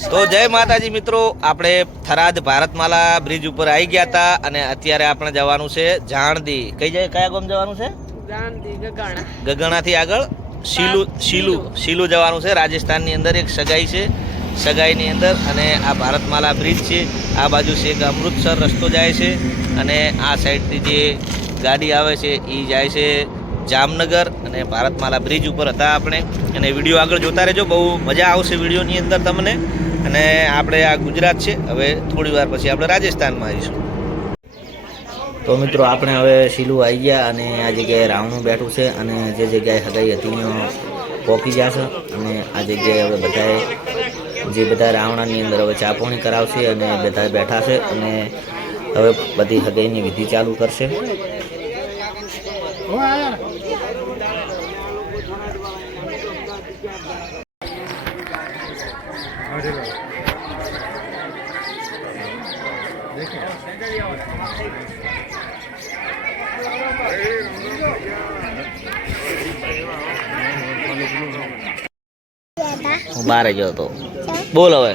તો જય માતાજી મિત્રો આપણે થરાદ ભારતમાલા બ્રિજ ઉપર આવી ગયા હતા અને અત્યારે આપણે જવાનું છે જાણદી. કઈ જાય કયા ગામ જવાનું છે? ગગણા. થી ગગણાથી આગળ? શીલુ શીલુ શીલુ. જવાનું છે. રાજસ્થાનની અંદર એક સગાઈ છે. સગાઈની અંદર અને આ ભારતમાલા બ્રિજ છે. આ બાજુ છે એક અમૃતસર રસ્તો જાય છે અને આ સાઈડથી જે ગાડી આવે છે એ જાય છે. જામનગર અને ભારતમાલા બ્રિજ ઉપર હતા આપણે. અને વીડિયો આગળ જોતા રહેજો, બહુ મજા આવશે વિડીયોની અંદર તમને. અને આપણે આ ગુજરાત છે, હવે થોડી વાર પછી આપણે રાજસ્થાનમાં આવીશું. તો મિત્રો, આપણે હવે શીલુ આવી ગયા અને આ જગ્યાએ રાવણું બેઠું છે અને જે જગ્યાએ હગાઈ હતી પોકી જશે અને આ જગ્યાએ હવે બધાએ, જે બધા રાવણાની અંદર હવે ચાપોણી કરાવશે અને બધા બેઠા છે અને હવે બધી હગાઈની વિધિ ચાલુ કરશે. હું બહાર જ બોલ હવે.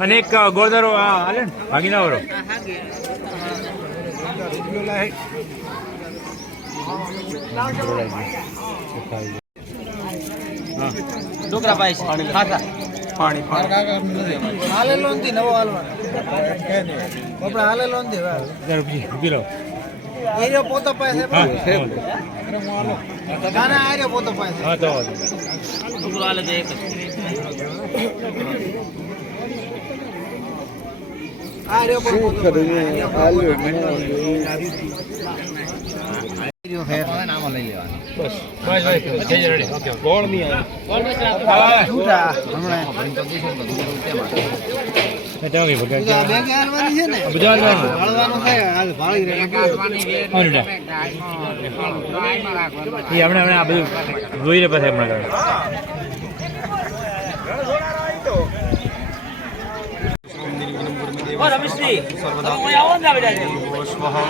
અને એક ગોળદારો આ હાલે ને ભાગીના વાળો ડોકરા પાઈ ખાતા. પાણી હાલેલો નથી નવો હાલવાનો. આપણે હાલેલો નથી રૂપિયા રૂપિયા એ રહ્યો પોતો પાસે હા ના ના આ રહ્યો પોતો પાસે. હા તો હાલે તો એક આ રહ્યો પણ લઈ બસ. બસ બસ થઈ રેડી. ઓકે ગોળ નહીં આવે? છૂટા હમણાં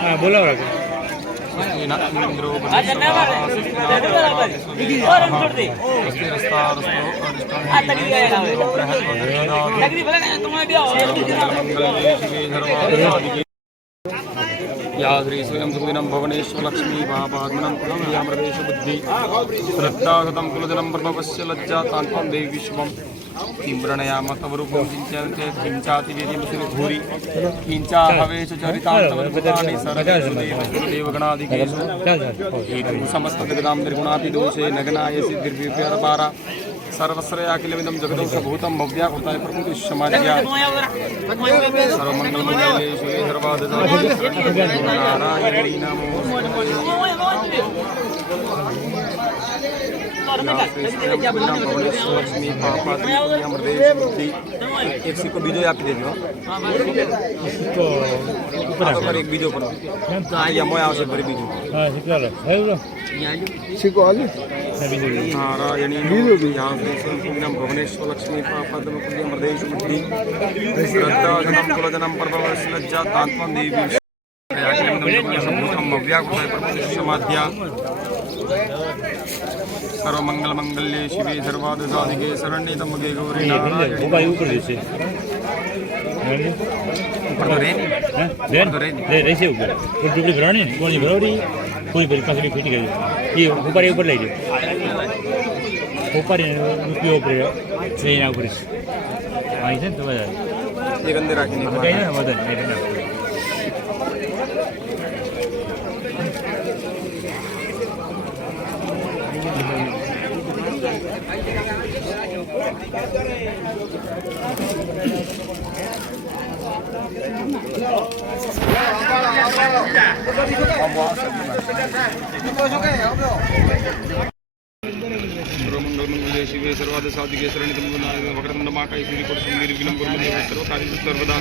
ને ને બોલાવો રાખો या श्री स्वयं सुखदिनं भुवनेश्वर लक्ष्मी महापागमनं कुलमयामृदेश बुद्धि श्रद्धा सतं कुलजनं ब्रह्मपश्य लज्जातान्त्वं देवी विश्वं किंब्रणयामकवरूपं किञ्च किञ्चातिवेदि मुसुरि घोरि किञ्चा हवेषु चरितान्तवद्भुतानि सर्वेषु देवगणादिकेषु समस्तजगदां निर्गुणाति दोषे नगनाय सिद्धिर्विपारा सर्वश्रया किल इदं जगदौषभूतं भव्या कृताय प्रकृतिसमाज्ञा सर्वमङ्गलमङ्गले सर्वादनारायणी नमो એક સિક્કો બીજો આપી દેજો એક બીજો પણ અહીંયા મોય આવશે ફરી બીજું યા શ્રી ભુવનેશ્વર લક્ષ્મી પાપદમ પુણ્ય મૃદેશ બુદ્ધિ શ્રદ્ધા જનમ કુલજનમ પરભવશ લજ્જા તાત્મં દેવી સમાધ્યા સર્વમંગલમંગલ્યે શિવે સર્વાદસાધિકે શરણ્ય તમગે ગૌરી કોઈ ભરી પાછળ ફીટી ગઈ એ ઉપર એ ઉપર લઈ જાઓ ઉપર રૂપિયો ઉપર એના ઉપર અહીં છે ને તો વધારે એક અંદર રાખીને વધારે એટલે ના પડે. મંગલ શિવે સર્વાદ સાધિકે શરણિત વક્રતુંડ મહાકાય સૂર્યકોટી નિર્વિઘ્ન કુરુ દેવ સર્વકાર્યેષુ સર્વદા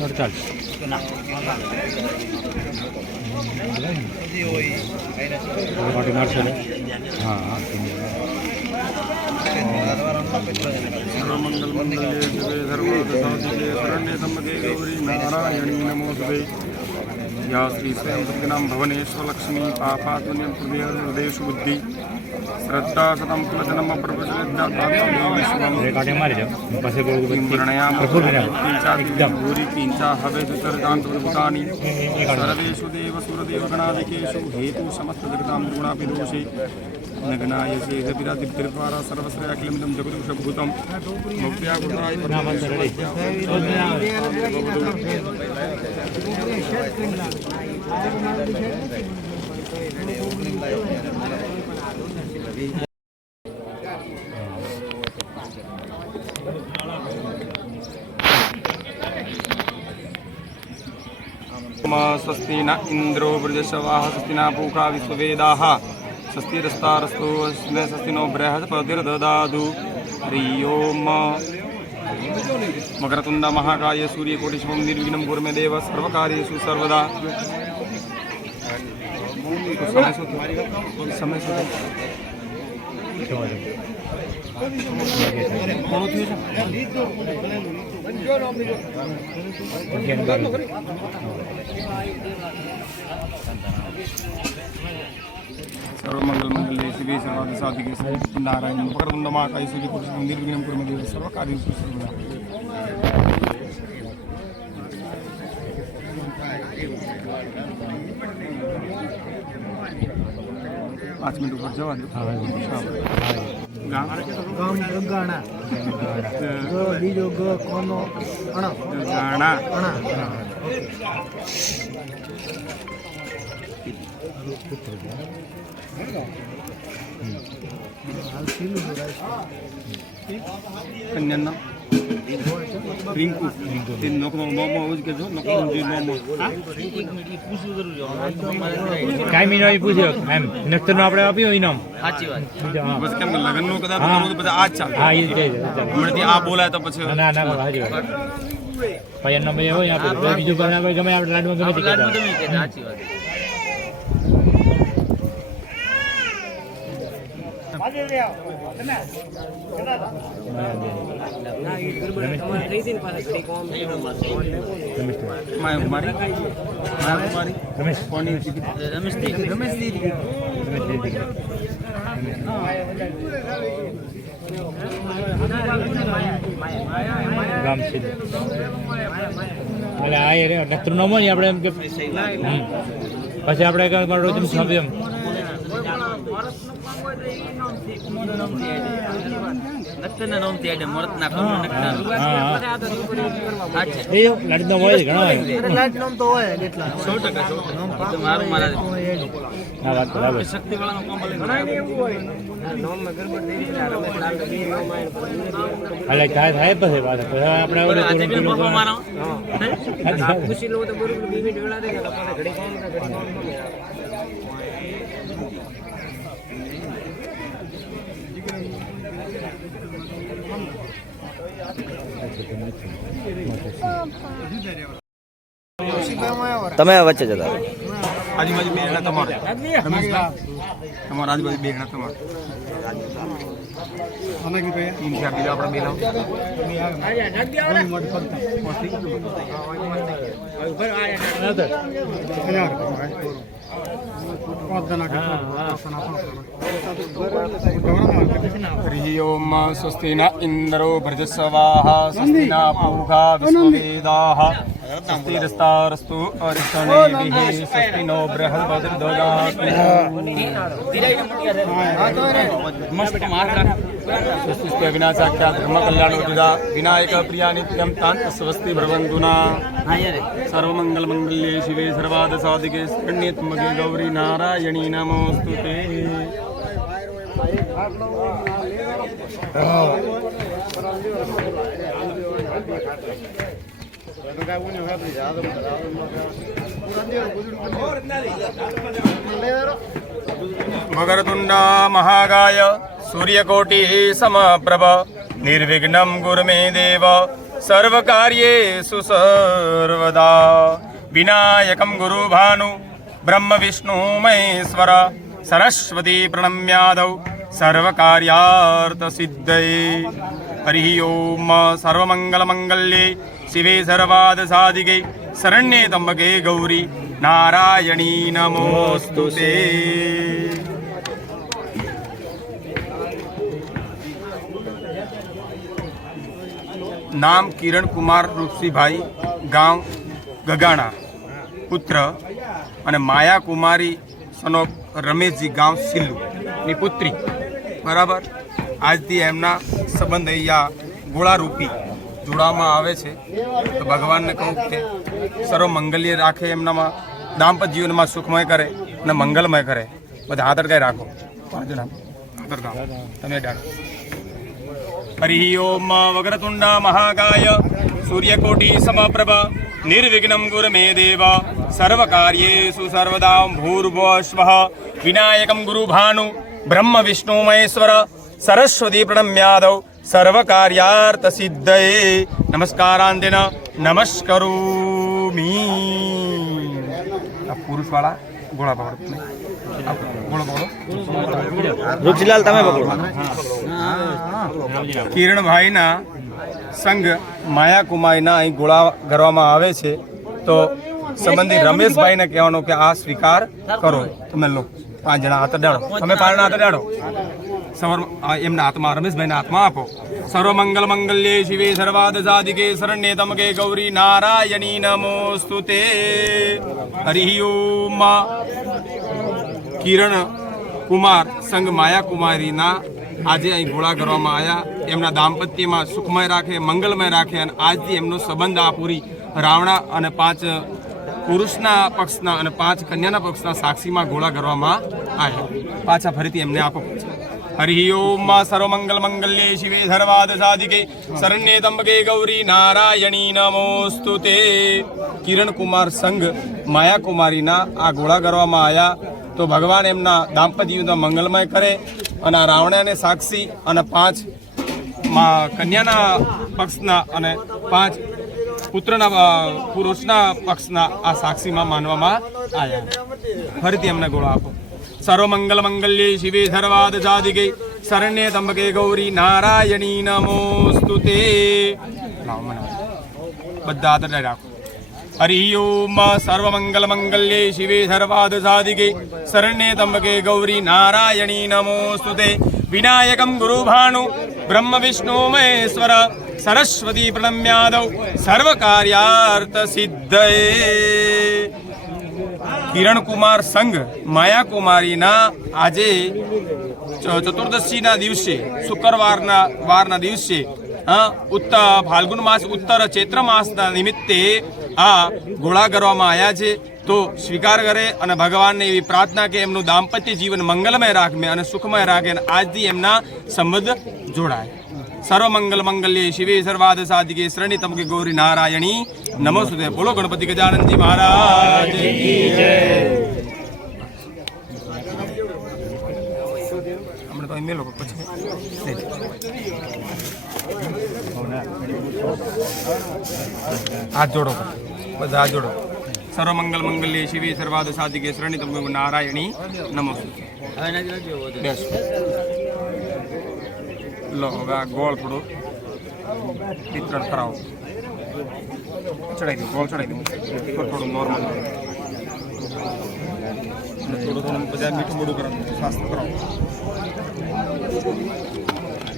અડતાલીસ માટે મારશો ને હા હા મંગલે સાધિકે શરણ્ય ત્રંબકે ગૌરી નારાયણી નમોસ્તે યા શ્રી સ્વયં ભવનેશ્વર લક્ષ્મી પાપાતુલ્યમ હૃદયેષુ બુદ્ધિ શ્રદ્ધા સતમ કુલજનમ પ્રભુશ્રદ્ધા હવે સુતરદાન ભૂતાની એક આટે સર્વેષુ દેવ સુરદેવ ગણાદિકેષુ હેતુ સમસ્ત જગતાં ગુણાપి દોષે નગનાય શેષ સર્વશ્રેય અખિલમિદં જગદુષભૂતમ મવ્યાકૃતાય ના વાંધો स्वस्ति न इन्द्रो वृजशवाः स्वस्ति न पूषा विश्ववेदाः स्वस्ति रस्तारस्तु स्वस्ति नो बृहस्पतिर्ददातु हरि ओम् मकरतुण्ड महाकाय सूर्यकोटिशुभं निर्विघ्नं कुर्मे देव सर्वकार्येषु सर्वदा समय શું થયું? સમય શું થયો? ઘણું થયું છે સર્વમંગલ મંગલે શિવે સર્વાદ સાધિકે નારાયણ મકરતુંડ મહાકાય સૂર્યકોટિશુભં નિર્વિઘ્नं કુર્મે દેવ સર્વકાર્યેષુ સર્વદા પાંચ મિનિટ ઉપર જવા દો હા, હા. ગામ ગામ ગગાણા ગ બીજો ગ કોનો અણા ગાણા અણા હાલ સીલું છે રાઈસ કન્યાનું નામ રિંકુ તે નોકનો મોમો ઉજ કે જો નોકનો જે મોમો કાંઈ મીનો પૂછ્યો એમ નક્તરનો આપણે આપ્યો ઇનામ સાચી વાત. હા. બસ કેમ લગન નો કદા તો પછી આ ચાલે. હા એ જ. હમણાંથી આ બોલાય તો પછી ના ના ના હાજી વાત. ભાઈ એનો ભાઈ હોય આપણે. બીજું ગમે આપણે ગમે આપણે લાડમાં ગમે તે સાચી વાત માય કુમારી માય કુમારી રમેશ કોની રમેશ દી રમેશ દીદી રમેશ દીદી. ગામ સિદ્ધ એટલે આ એ નક્તર નો આપણે એમ કે. પછી આપણે રોજ સમજ એમ નત્તરના નામથી આડે મરદના ખબર નત્તરના. હા, સાચે. એ લાડીનો હોય છે, ઘણા હોય લાઈટ નામ તો બરાબર શક્તિવાળાનો કોમલ એટલે કાંઈ થાય પછી પાછા પછી આપણે ઓલું આજે પૂરું પેલો પેલું બાપા મારો તમે વચ્ચે જતા આજુબાજુ બે તમારે. તમારા આજુબાજુ બે જણા તમારે. આપણે બે લાવો हरिः ओम् स्वस्ति न इन्द्रो भृजस्वाः स्वस्ति न पूषा विश्ववेदाः स्वस्तिरस्तारस्तु अरिष्टनेभिः स्वस्ति नो बृहद्बद्रदगात् સ્વસ્તિસ્તે વિનાચાખ્યા ધર્મકલ્યાણોદિદા વિનાયક પ્રિયા નિત્યમ તાંત સ્વસ્તિ ભ્રવંતુના સર્વમંગલમંગલ્યે શિવે સર્વાદ સાધિકે શરણ્યેત્મકે ગૌરી નારાયણી નમોસ્તુ તે મગરતુંડા મહાગાય सूर्यकोटिः समप्रभ निर्विघ्नं गुरु मे देव सर्वकार्येषु सर्वदा विनायकं गुरुभानु ब्रह्मविष्णु महेश्वर सरस्वती प्रणम्यादौ सर्वकार्यार्थसिद्धये हरिः ॐ सर्वमङ्गलमङ्गल्ये शिवे सर्वादसादिके शरण्ये त्र्यम्बके गौरी नारायणी नमोऽस्तु ते નામ કિરણ કુમાર ઋષિભાઈ ગામ ગગાણા. પુત્ર અને માયા કુમારી સનો રમેશજી ગામ સિલ્લુની પુત્રી. બરાબર? આજથી એમના સંબંધ અહીંયા ગોળારૂપી જોડામાં આવે છે. તો ભગવાનને કહું કે સર્વ મંગલ્ય રાખે એમનામાં દાંપત્ય જીવનમાં સુખમય કરે અને મંગલમય કરે. બધા આદર કાંઈ રાખો? પાંચ નામ આદર અડકાવો. તમે ડાળો. హరి ఓం మా వగరతుండ మహాగాయ సూర్యకోటి సమప్రభ నిర్విఘ్నం గురమే దేవ సర్వకార్యేషు సర్వదా భూర్భువశ్వ వినాయకం గురుభాను బ్రహ్మ విష్ణు మహేశ్వర సరస్వతి ప్రణమ్యాదౌ సర్వకార్యార్థ సిద్ధయే నమస్కారాంతిన నమస్కరోమి పురుష్ వాళ్ళ રુચિલાલ, તમે પકડો. કિરણભાઈના સંઘ માયાકુમારીના અહીં ગોળા કરવામાં આવે છે, તો સંબંધી રમેશભાઈને કહેવાનો કે આ સ્વીકાર કરો. તમે લો, પાંચ જણા હાથ અડાડો. તમે પાંચ હાથ અડાડો. સર્વ એમના હાથમાં, રમેશભાઈના હાથમાં આપો. સર્વમંગલ મંગલ્યે શિવે સર્વાદ સાધિકે શરણ્ય તમકે ગૌરી નારાયણી નમોસ્તુ તે હરિ ઓમ કિરણ કુમાર સંઘ માયા કુમારીના આજે અહીં ગોળા કરવામાં આવ્યા. એમના દાંપત્યમાં સુખમય રાખે, મંગલમય રાખે અને આજથી એમનો સંબંધ આ પૂરી રાવણા અને પાંચ પુરુષના પક્ષના અને પાંચ કન્યાના પક્ષના સાક્ષીમાં ગોળા કરવામાં આવ્યા. પાછા ફરીથી એમને આપો. હરિ ઓમ સર્વમંગલ મંગલ્યે શિવે સર્વાદ સાધિકે. શરણ્યે તંબકે ગૌરી નારાયણી નમોસ્તુ તે કિરણ કુમાર સંઘ માયા કુમારીના આ ગોળા કરવામાં આવ્યા. તો ભગવાન એમના દાંપત્ય મંગલમય કરે અને આ રાવણાને સાક્ષી અને પાંચ કન્યાના પક્ષના અને પાંચ પુત્રના પુરુષના પક્ષના આ સાક્ષીમાં માનવામાં આવ્યા. ફરીથી એમને ગોળો આપો. સર્વમંગલ મંગલ્યે શિવે સર્વાદ ગઈ શરણ્ય તંબકે ગૌરી નારાયણી નમોસ્તુ તે બધા હાથ રાખો. हरि ओम सर्वमङ्गलमङ्गल्ये शिवे सर्वादसादिके शरण्ये तम्बके गौरी नारायणी नमोऽस्तु ते विनायकं गुरुभानु ब्रह्मविष्णु महेश्वर सरस्वती प्रणम्यादौ सर्वकार्यार्थसिद्धये કિરણકુમાર સંઘ માયાકુમારીના આજે ચતુર્દશીના દિવસે શુક્રવારના વારના દિવસે ઉત્તર ફાલ્ગુન માસ ઉત્તર ચૈત્ર માસના નિમિત્તે આ ગોળા કરવામાં આવ્યા છે, તો સ્વીકાર કરે અને ભગવાનને એવી પ્રાર્થના કે એમનું દાંપત્ય જીવન મંગલમય રાખમે અને સુખમય રાખે અને આજથી એમના સંબંધ જોડાય. સર્વમંગલ મંગલ્ય શિવે, સર્વાદ સાધિકે, શ્રેણી તમકે ગૌરી નારાયણી. નમસ્તે બોલો ગણપતિ ગજાનંદજી મહારાજ. કી જય હમણાં તો અહીં મેલો પછી. હાથ જોડો બધા હાથ જોડો. સર્વમંગલ મંગલ્ય શિવે સર્વાદ સાધિકે શરણી તમે નારાયણી નમો. બેસ. લો, હવે આ ગોળ થોડું વિતરણ કરાવો. ચડાવી દઉં ગોળ ચડાવી દઉં થોડું નોર્મલ થોડું થોડું બધા મીઠું મોડું કરાવું. સ્વાસ્થ્ય કરાવો. બસ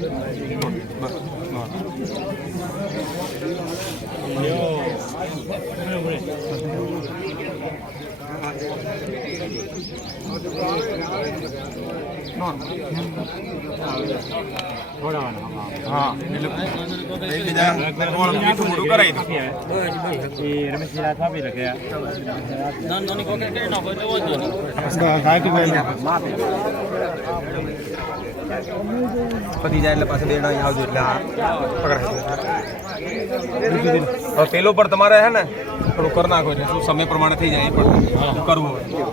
પતી જાય એટલે પાછા બેડા અહીં આવજો એટલે હવે પેલો પણ તમારે હે ને, થોડું કરી નાખો એટલે શું સમય પ્રમાણે થઈ જાય એ પણ કરવું હોય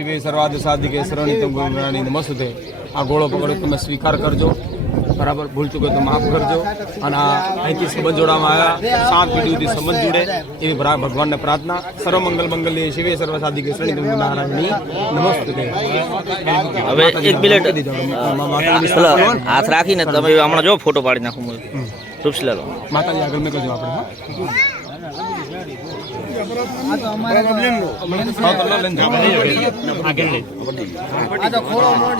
શિવે સર્વાદ સાધિકે શરણિતમ ગુરુરાણી નમસ્તે. આ ગોળો પકડો તમે સ્વીકાર કરજો. બરાબર? ભૂલ ચૂકે તો માફ કરજો. અને આ અહીંથી સંબંધ જોડવામાં આવ્યા. સાત પેઢી સુધી સંબંધ જોડે. એવી ભગવાનને પ્રાર્થના. સર્વ મંગલ મંગલ્ય શિવે સર્વ સાધિકે શરણિતમ નારાયણની નમસ્તે. હવે એક મિનિટ. હાથ રાખીને તમે હમણાં જો ફોટો પાડી નાખું રૂપસી માતાજી આગળ મેં કરજો આપણે? આ તો અમારે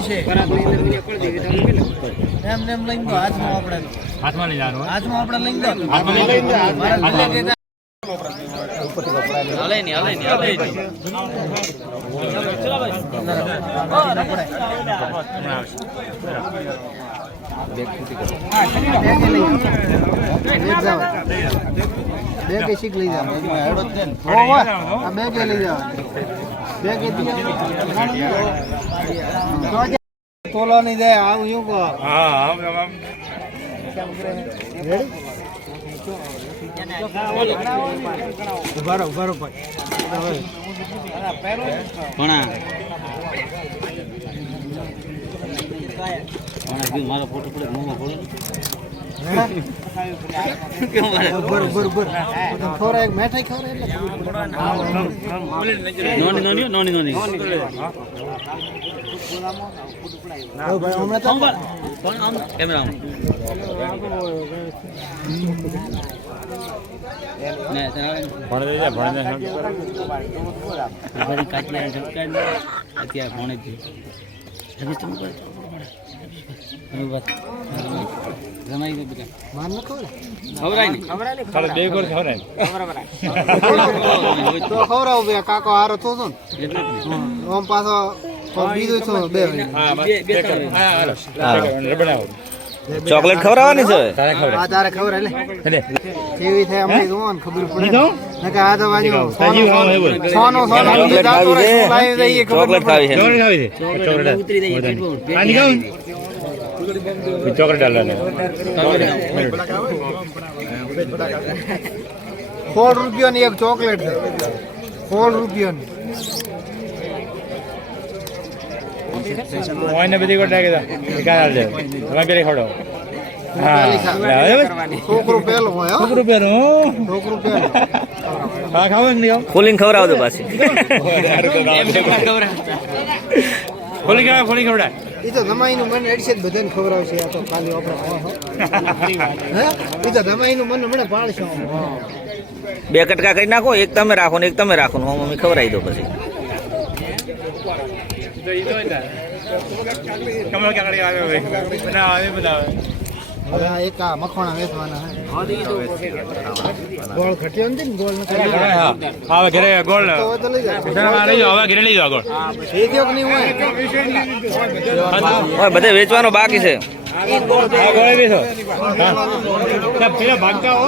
છે. હા, એમ એમ લઈ લઈ લઈ જાઓ. બેગ જાઓ. કે શીખ લઈ હો. આ બેગે લઈ જાઓ. બે કે તોલા નહીં જાય આવું શું કહો હા આમ આમ ઉભર ઉભર એટલે ખબર પડે. હો ભાઈ હમણાં તો ભણે લઈ જા, ભણે જા. માર ન. ખવડાય ખાલી બે ગોળ ખવડાય. તો ખવડાવું બે કાકો હારો તો છો ને. ઓમ પાછો કોક છો. બે હા, બે હા, હાલો. બે કર. અને બનાવો. ચોકલેટ ખવડાવવાની છે. આ તારે ખબર લે. લે. કેવી થાય અમને જોવો ખબર પડે? આ તો સોનું. સોનું. ચોકલેટ ખાવી છે? ખબર ચોકલેટ ખાવી છે. ચોકલેટ ખાવી છે? આ નહીં. ખાવું ને? ચોકલેટ ડાલવાની. સોળ રૂપિયાની એક ચોકલેટ છે સોળ રૂપિયાની ઓયને બધી ગોળ નાખી દો. હાલ દે. તમે પેલી ખવડાવો. ખાવો? ખોલીને ખવડાવજો પાછી ખોલી ખવડાય, ખોલી ખવડાય. એ તો ધમાઈનું મન અડશે જ બધાને ખવડાવશે આ તો ખાલી આપણે હે એ તો ધમાઈનું મન હમણાં પાળશે બે કટકા કરી નાખો એક તમે રાખો ને એક તમે રાખો ને હું મમ્મી ખવડાવી દો પછી. એક આ મખોણા વેચવાના હે. ગોળ ઘટ્યો નથી ને ગોળ હવે ઘરે ગોળ. હવે ઘરે લઈ ગોળ. બધે વેચવાનું બાકી છે. ભાગતા હો